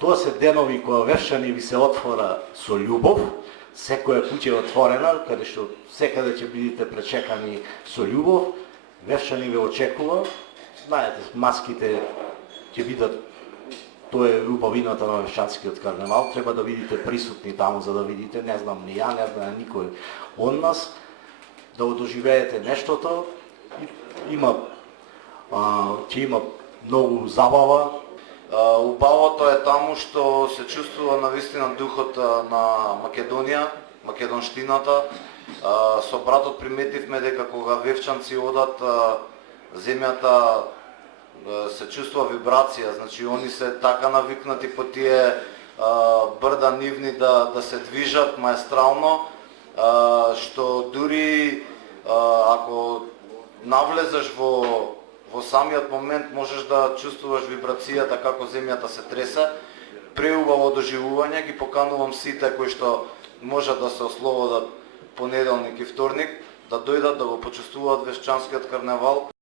Тоа се денови кога Вевчани ви се отвора со љубов, секоја куќа е отворена, каде што секаде ќе бидете пречекани со љубов. Вевчани ве очекува. Знаете, маските ќе бидат, тоа е убавината на Вевчанскиот карневал, треба да видите присутни таму за да видите, не знам ни ја, не знам никој од нас, да одоживеете нештото. Ќе има многу забава. Убавото е таму што се чувствува навистина духот на Македонија, македонштината. Со братот приметивме дека кога вевчанци одат, земјата се чувствува вибрација, значи они се така навикнати по тие брда нивни да се движат маестрално, што дури ако навлезеш во самиот момент можеш да чувствуваш вибрацијата како земјата се тресе. Преубаво доживување, ги поканувам сите кои што можат да се ослободат понеделник и вторник, да дојдат да го почувствуваат Вевчанскиот карневал.